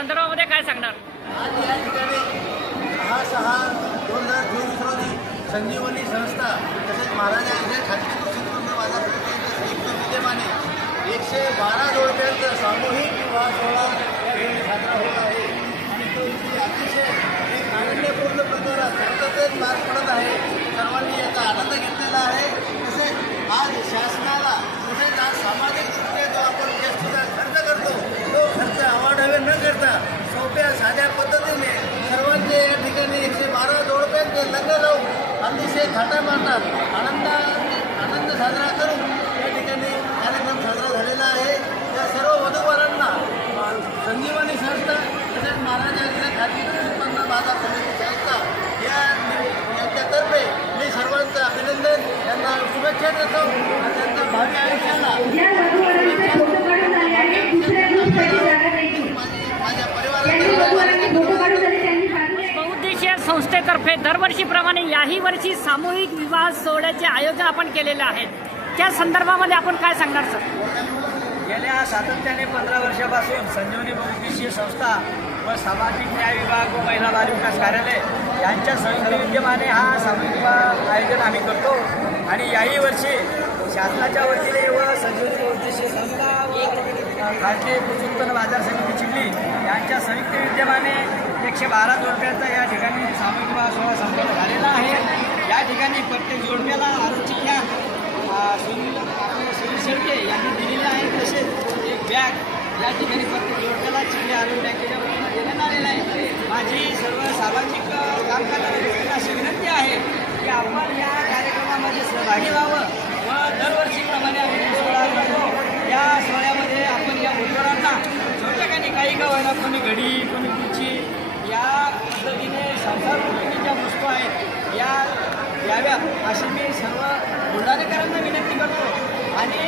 संदर्भामध्ये काय सांगणार? आज या ठिकाणी सहा दोन हजार संजीवनी संस्था तसेच महाराजांच्या खाजगी कृषी बाजार विद्यमाने एकशे बारा जोडप्यांचा सामूहिक विवाह सोहळा या साजरा होत आहे. आणि तो इथे अतिशय एक नाविन्यपूर्ण प्रकारात सततच पार पडत आहे. सर्वांनी याचा आनंद घेतलेला आहे. तसेच आज शासनाने सोप्या साध्या पद्धतीने सर्वांचे या ठिकाणी एकशे बारा जोडप्यांचे लग्न लावून अतिशय थाटामाटात आनंद आनंद साजरा करून या ठिकाणी कार्यक्रम साजरा झालेला आहे. या सर्व वधूवरांना संजीवनी संस्था तसेच महाराजांच्या खाजगी उत्पन्न बाजार समिती संस्था या यांच्यातर्फे मी सर्वांचं अभिनंदन त्यांना शुभेच्छा देतो आणि त्यांच्या भावी आयुष्याला संस्थेतर्फे दरवर्षीप्रमाणे याही वर्षी सामूहिक विवाह सोहळ्याचे आयोजन आपण केलेले आहेत. त्या संदर्भामध्ये आपण काय सांगणार सर? गेल्या सातत्याने पंधरा वर्षापासून संजीवनी बहुउद्देशीय संस्था व सामाजिक न्याय विभाग व महिला बाल विकास कार्यालय यांच्या संयुक्त विद्यमाने हा सामूहिक विवाह आयोजन आम्ही करतो. आणि याही वर्षी शासनाच्या वतीने व संजीवनी बहुउद्देशीय संस्था व भारतीय कृषी उत्पन्न बाजार समिती चिखली यांच्या संयुक्त विद्यमाने एकशे बारा जोडप्याचा या ठिकाणी सामूहिक विवाह सोहळा संपन्न झालेला आहे. या ठिकाणी प्रत्येक जोडप्याला आरोग्य सुनील आपले सुनील शेळके यांनी दिलेले आहे. तसेच एक बॅग या ठिकाणी प्रत्येक जोडप्याला चिखली आरोग्य बँकेच्या वतीनं देण्यात आलेलं आहे. माझी सर्व सामाजिक काम करणाऱ्या अशी विनंती आहे की आपण या कार्यक्रमामध्ये सहभागी व्हावं व दरवर्षीप्रमाणे आम्ही सोहळा करतो या सोहळ्यामध्ये आपण या उद्योगांना छोट्याखानी काही का होईना कोणी घडी कोणी खुर्ची पद्धतीने संसार ज्या वस्तू आहेत या द्याव्या अशी मी सर्व बुलढाणेकरांना विनंती करतो. आणि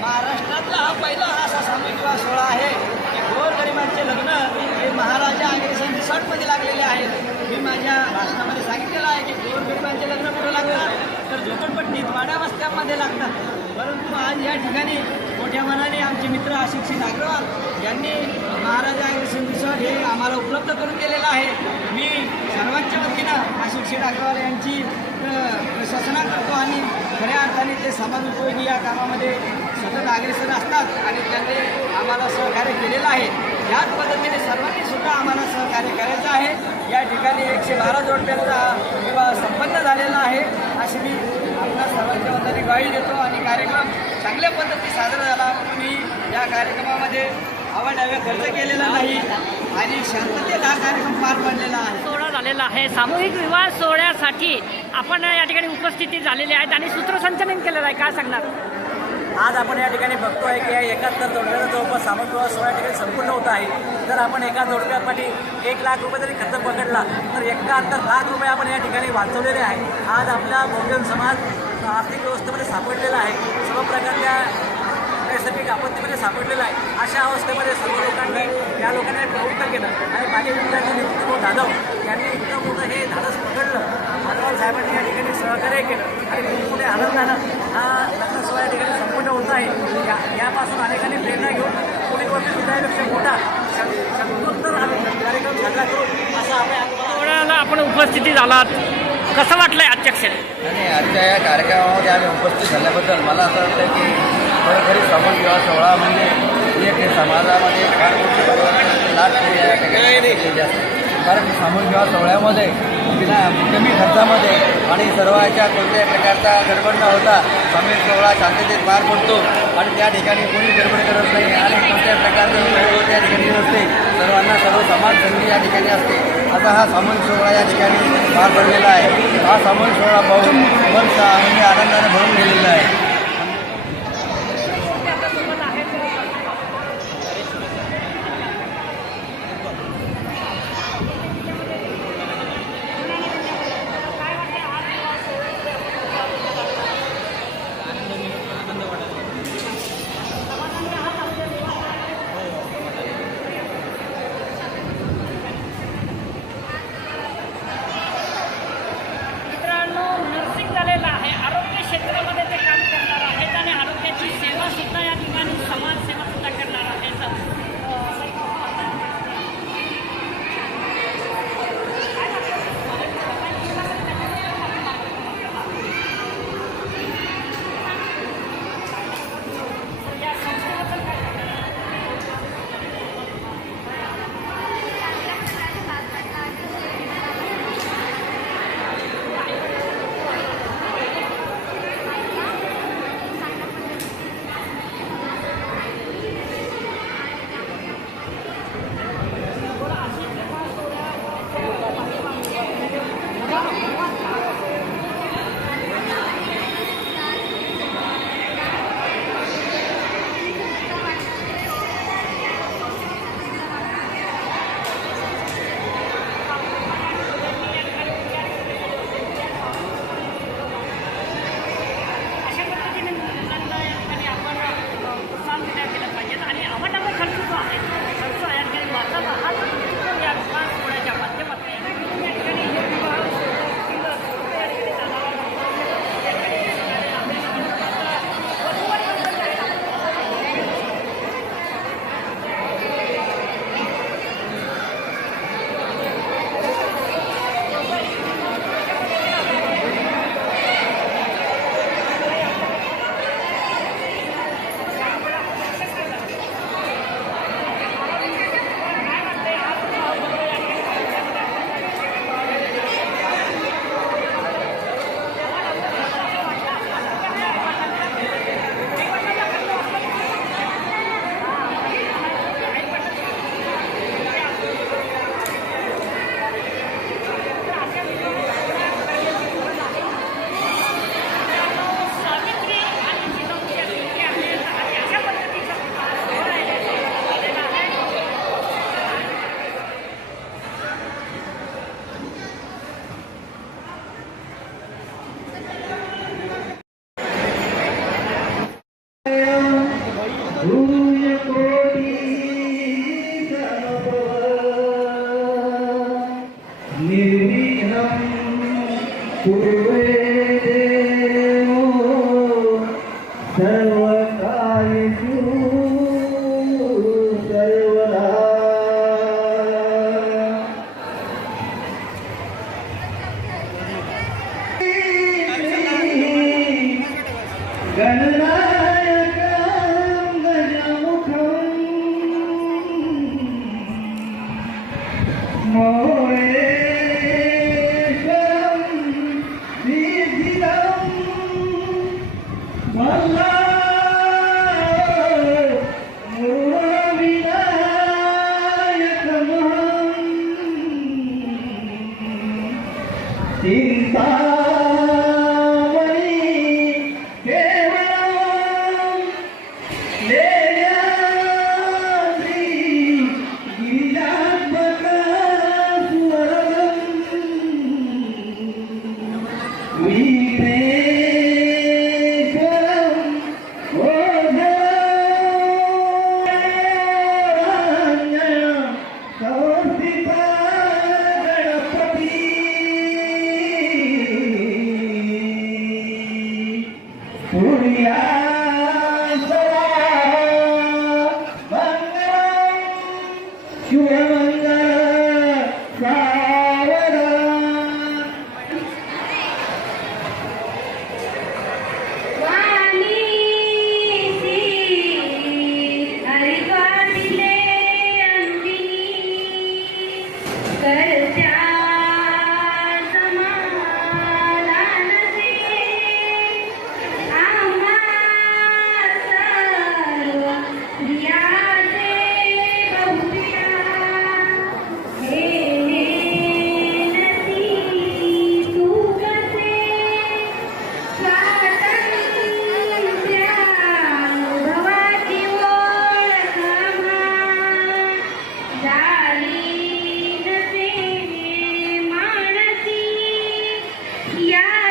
महाराष्ट्रातला हा पहिला असा सामूहिक विवाह सोहळा आहे की गोरगरिबांचे लग्न हे महाराजा आणि सन रिसॉर्टमध्ये लागलेले आहेत. मी माझ्या राष्ट्रामध्ये सांगितलेलं आहे की गोरगरिबांचे लग्न कुठं लागतात तर झोपडपट्टीत वाड्या वस्त्यांमध्ये लागतात. परंतु आज या ठिकाणी मोठ्या मनाने आमचे मित्र अशिक्षित अग्रवाल यांनी महाराजा ॲग्रेशन हे आम्हाला उपलब्ध करून दिलेलं आहे. मी सर्वांच्या वतीनं अशिक्षित अग्रवाल यांची प्रशासना करतो आणि खऱ्या अर्थाने ते समाज उपयोगी या कामामध्ये सतत अग्रेसर असतात आणि त्यांनी आम्हाला सहकार्य केलेलं आहे. याच पद्धतीने सर्वांनी सुद्धा आम्हाला सहकार्य करायचं आहे. या ठिकाणी एकशे बारा जोडप्यांचा विवाह संपन्न झालेला आहे. अशी मी आपल्या सर्वांच्या वतीने ग्वाही देतो आणि कार्यक्रम चांगल्या पद्धती साजरा झाला. मी या कार्यक्रमामध्ये आवाड्यावे खर्च केलेला नाही आणि शांततेत हा कार्यक्रम पार पडलेला आहे. सोहळा झालेला आहे. सामूहिक विवाह सोहळ्यासाठी आपण या ठिकाणी उपस्थिती झालेली आहेत आणि सूत्रसंचलन केलेलं आहे. काय सांगणार? आज आपण या ठिकाणी बघतो आहे की या एकाहत्तर जोडप्याचा जवळपास सामूहिक विवाह सोहळा ठिकाणी संपूर्ण होत आहे. जर आपण एका जोडप्यासाठी एक लाख रुपये जरी खर्च पकडला तर एकाहत्तर लाख रुपये आपण या ठिकाणी वाचवलेले आहे. आज आपला बहुजन समाज आर्थिक व्यवस्थेमध्ये सापडलेला आहे. सर्व प्रकारच्या नैसर्गिक आपत्तीमध्ये सापडलेला आहे. अशा अवस्थेमध्ये सर्व लोकांनी या लोकांनी प्रवृत्त केलं. आणि माझे विद्यार्थी नेतृत्व जाधव यांनी इतकं मोठं हे धाडस पकडलं. अग्रवाल साहेबांनी या ठिकाणी सहकार्य केलं. आणि पुढे मोठ्या आनंदानं हा लग्न सोहळा या ठिकाणी संपूर्ण होत आहे या यापासून अनेकांनी प्रेरणा घेऊन पुढील वर्षी सुद्धा यापेक्षा मोठा शक्योत्तर कार्यक्रम साजरा करून असा आपण उपस्थिती झालात. कसं वाटलंय आजच्या क्षणी? आणि आजच्या या कार्यक्रमामध्ये आम्ही उपस्थित झाल्याबद्दल मला असं वाटतं की खरोखरी सामूहिक विवाह सोहळा म्हणजे एक समाजामध्ये लाभ कारण सामूहिक विवाह सोहळ्यामध्ये बिना कमी खर्चामध्ये आणि सर्वांच्या कोणत्याही प्रकारचा गडबड न होता सामूहिक सोहळा शांततेत पार पडतो आणि त्या ठिकाणी कोणी गडबड करत नाही आणि कोणत्याही प्रकारचं वेळ त्या ठिकाणी नसते सर्वांना सर्व समान संधी या ठिकाणी असते. आता हा सामूहिक सोहळा या ठिकाणी पार पडलेला आहे. हा सामूहिक सोहळा पाहून मन आनंदाने भरून गेलेला आहे. Yeah.